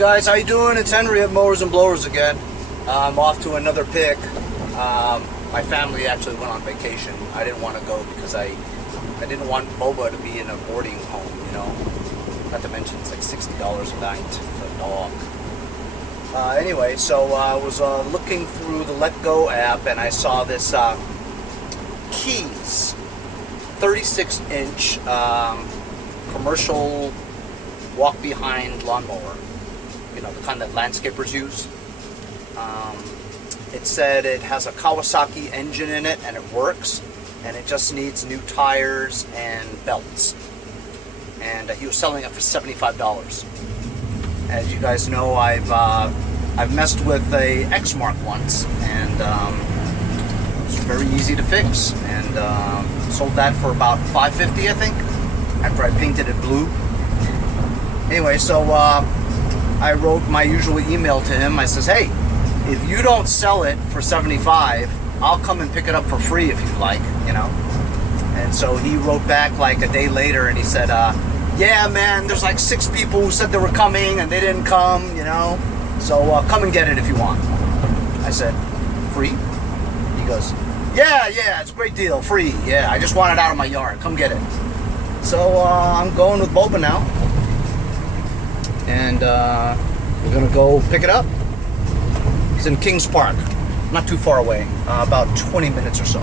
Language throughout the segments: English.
guys, how you doing? It's Henry at Mowers and Blowers again. I'm off to another pick. My family actually went on vacation. I didn't want to go because I didn't want Boba to be in a boarding home, you know. Not to mention it's like $60 a night for a dog. Anyway, so I was looking through the Letgo app and I saw this Kees 36-inch commercial walk-behind lawnmower. You know, the kind that landscapers use. It said it has a Kawasaki engine in it and it works, and it just needs new tires and belts. And he was selling it for $75. As you guys know, I've messed with a X-Mark once, and it was very easy to fix, and sold that for about $5.50, I think, after I painted it blue. Anyway, so I wrote my usual email to him. I says, hey, if you don't sell it for $75, I'll come and pick it up for free if you'd like, you know. And so he wrote back like a day later and he said, yeah, man, there's like 6 people who said they were coming and they didn't come, you know. So come and get it if you want. I said, free? He goes, yeah, it's a great deal, free. Yeah, I just want it out of my yard. Come get it. So I'm going with Boba now. And we're going to go pick it up. It's in Kings Park, not too far away, about 20 minutes or so.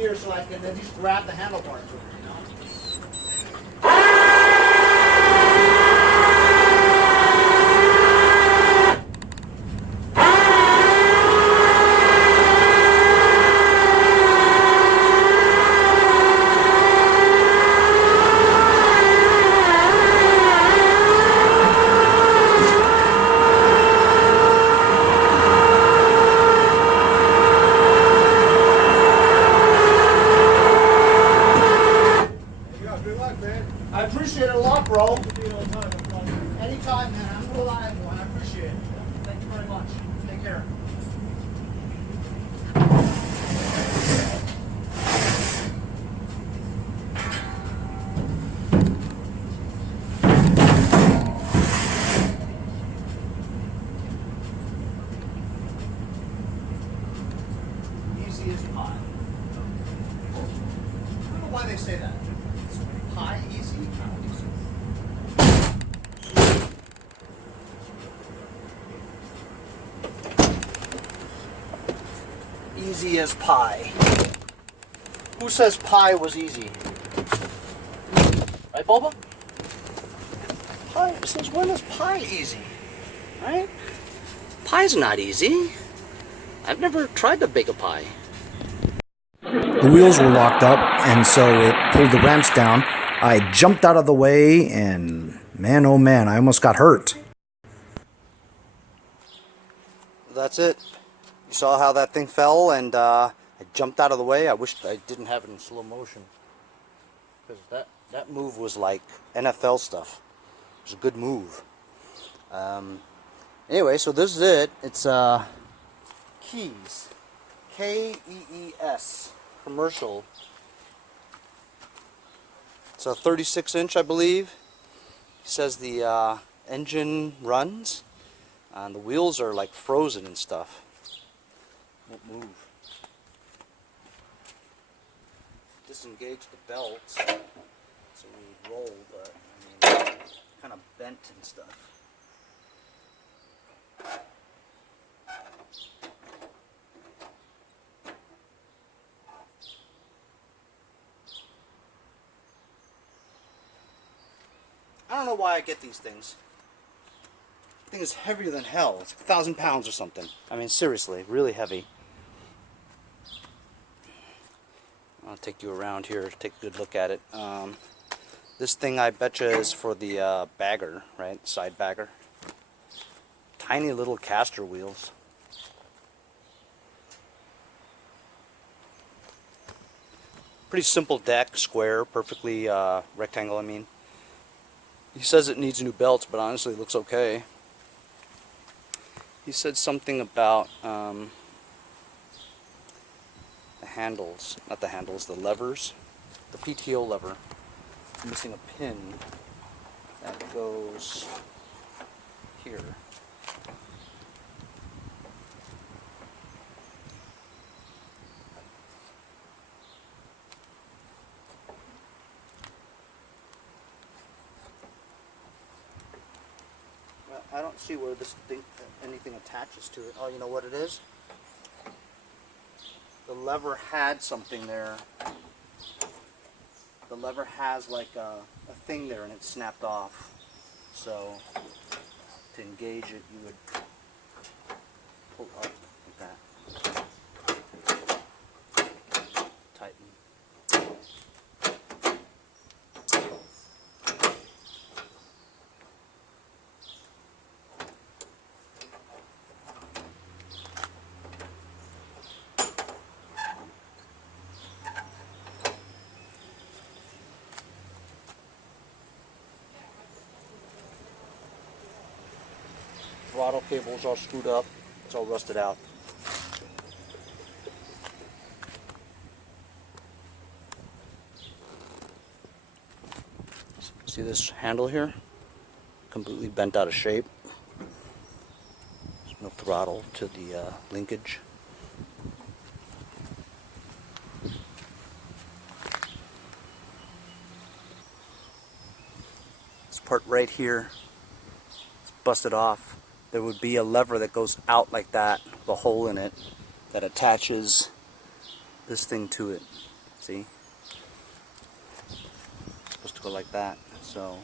here so I can at least grab the handlebars with it, you know? I appreciate it a lot, bro. Anytime, man. I'm reliable, and I appreciate it. Thank you very much. Take care. Easy as pie. I don't know why they say that. Pie easy? Easy as pie. Who says pie was easy? Right, Boba? Pie. Since when is pie easy? Right? Pie's not easy. I've never tried to bake a pie. The wheels were locked up, and so it pulled the ramps down. I jumped out of the way, and man, oh man, I almost got hurt. That's it. You saw how that thing fell, and I jumped out of the way. I wished I didn't have it in slow motion, because that move was like NFL stuff. It was a good move. Anyway, so this is it. It's Kees, Kees, commercial. It's a 36-inch, I believe. He says the engine runs, and the wheels are like frozen and stuff. Won't move. Disengage the belts, so we roll, but I mean, kind of bent and stuff. I don't know why I get these things. The thing is heavier than hell. It's 1,000 pounds or something. I mean, seriously, really heavy. I'll take you around here to take a good look at it. This thing, I betcha, is for the bagger, right? Side bagger. Tiny little caster wheels. Pretty simple deck, square, perfectly rectangle, I mean. He says it needs new belts, but honestly it looks okay. He said something about the handles, not the handles, the levers, the PTO lever. I'm missing a pin that goes here. I don't see where this thing, anything attaches to it. Oh, you know what it is? The lever had something there. The lever has like a thing there, and it snapped off. So to engage it, you would pull up like that. Tighten. Throttle cable's all screwed up. It's all rusted out. See this handle here? Completely bent out of shape. There's no throttle to the linkage. This part right here is busted off. There would be a lever that goes out like that, with a hole in it, that attaches this thing to it. See? It's supposed to go like that. So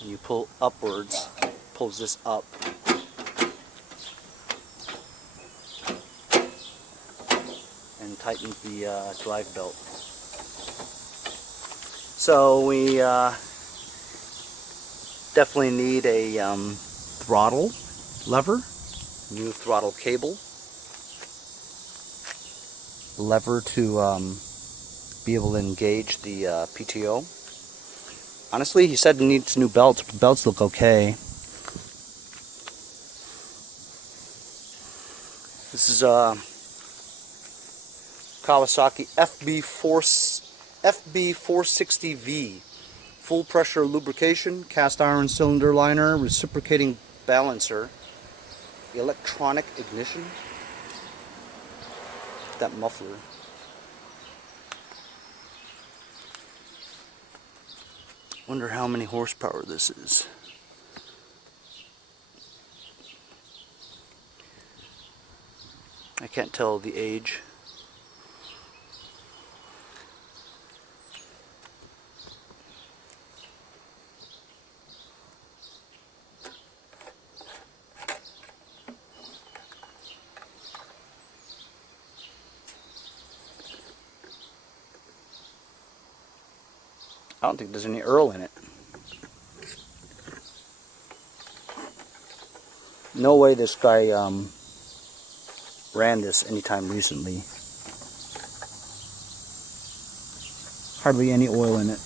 when you pull upwards, it pulls this up. And tightens the drive belt. So we definitely need a throttle lever, new throttle cable, lever to be able to engage the PTO. Honestly, he said it needs new belts, but the belts look okay. This is Kawasaki Fb460V. Full pressure lubrication, cast iron cylinder liner, reciprocating balancer, electronic ignition. That muffler. Wonder how many horsepower this is. I can't tell the age. I don't think there's any Earl in it. No way this guy ran this anytime recently. Hardly any oil in it.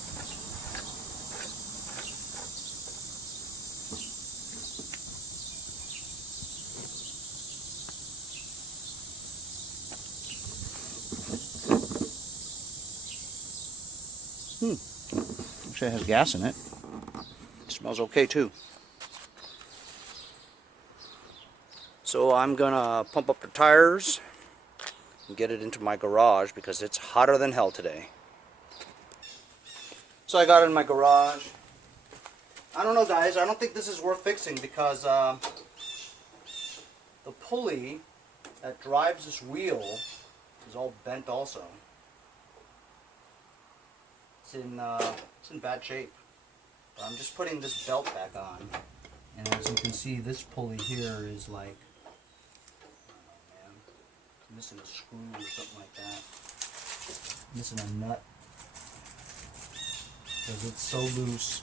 Actually, it has gas in it. It smells okay too. So I'm gonna pump up the tires and get it into my garage because it's hotter than hell today. So I got it in my garage. I don't know, guys, I don't think this is worth fixing because the pulley that drives this wheel is all bent also. It's in bad shape. But I'm just putting this belt back on, and as you can see, this pulley here is like, I don't know, man, it's missing a screw or something like that. Missing a nut because it's so loose.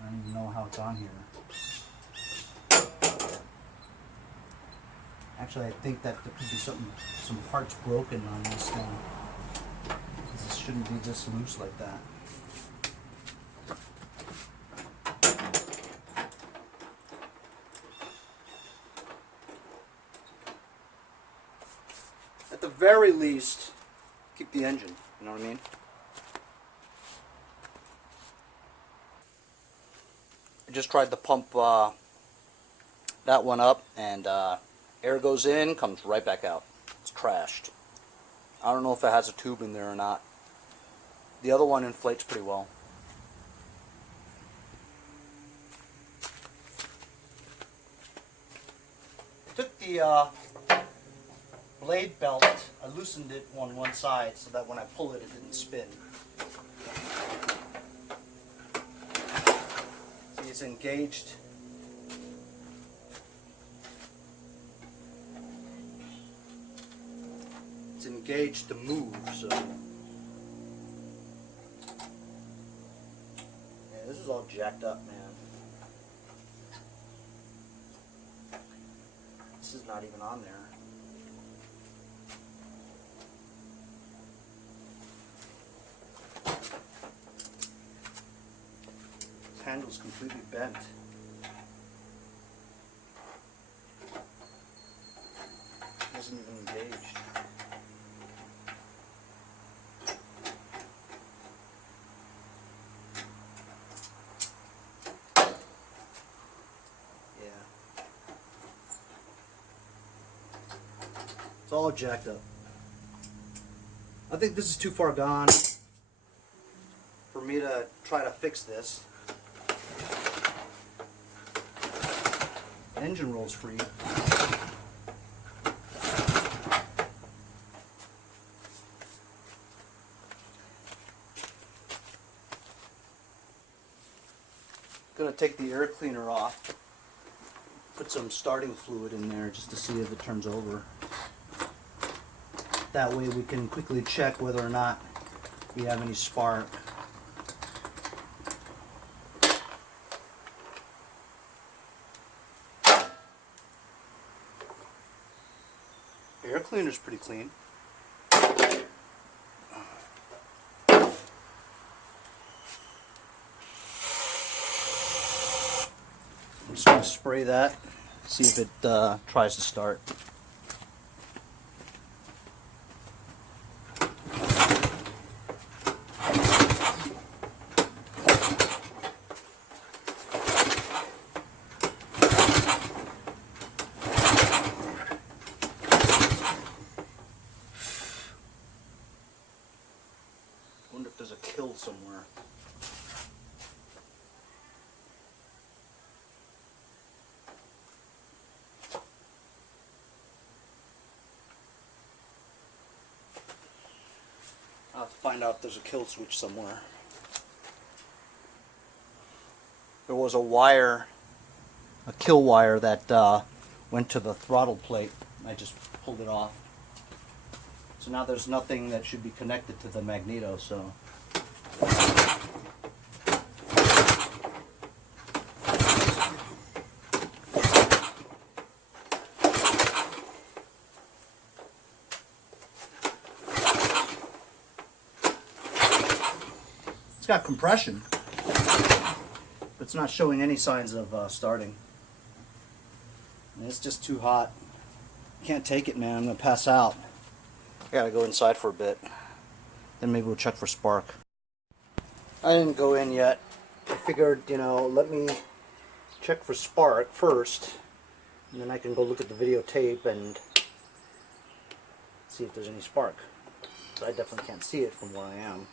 I don't even know how it's on here. Actually, I think that there could be some parts broken on this thing. This shouldn't be this loose like that. At the very least, keep the engine, you know what I mean? I just tried to pump that one up, and air goes in, comes right back out. It's trashed. I don't know if it has a tube in there or not. The other one inflates pretty well. I took the blade belt, I loosened it on one side so that when I pull it, it didn't spin. See, it's engaged. It's engaged to move, so. This is all jacked up, man. This is not even on there. This handle's completely bent. It isn't even engaged. It's all jacked up. I think this is too far gone for me to try to fix this. Engine rolls free. Gonna take the air cleaner off, put some starting fluid in there just to see if it turns over. That way we can quickly check whether or not we have any spark. Air cleaner's pretty clean. I'm just going to spray that, see if it tries to start. I wonder if there's a kill somewhere. I'll have to find out if there's a kill switch somewhere. There was a wire, a kill wire that went to the throttle plate. I just pulled it off. So now there's nothing that should be connected to the magneto, so. It's got compression, but it's not showing any signs of starting. And it's just too hot. Can't take it, man. I'm gonna pass out. I gotta go inside for a bit. Then maybe we'll check for spark. I didn't go in yet. I figured, you know, let me check for spark first, and then I can go look at the videotape and see if there's any spark. But I definitely can't see it from where I am.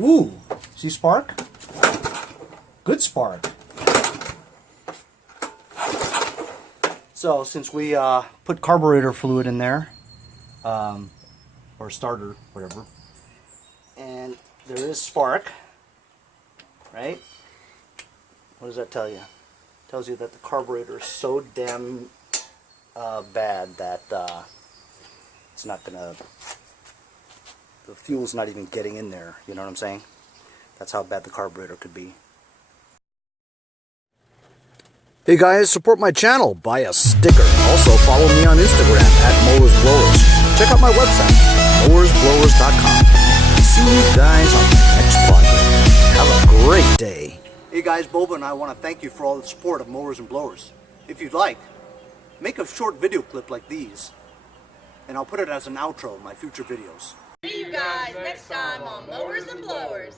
Ooh, see spark? Good spark. So since we put carburetor fluid in there, or starter, whatever, and there is spark, right? What does that tell you? It tells you that the carburetor is so damn bad that it's not gonna, the fuel's not even getting in there, you know what I'm saying? That's how bad the carburetor could be. Hey guys, support my channel, buy a sticker. Also follow me on Instagram at Mowers Blowers. Check out my website, mowersblowers.com. See you guys on the next project. Have a great day. Hey guys, Boba and I want to thank you for all the support of Mowers and Blowers. If you'd like, make a short video clip like these, and I'll put it as an outro in my future videos. See you guys next time on Mowers and Blowers.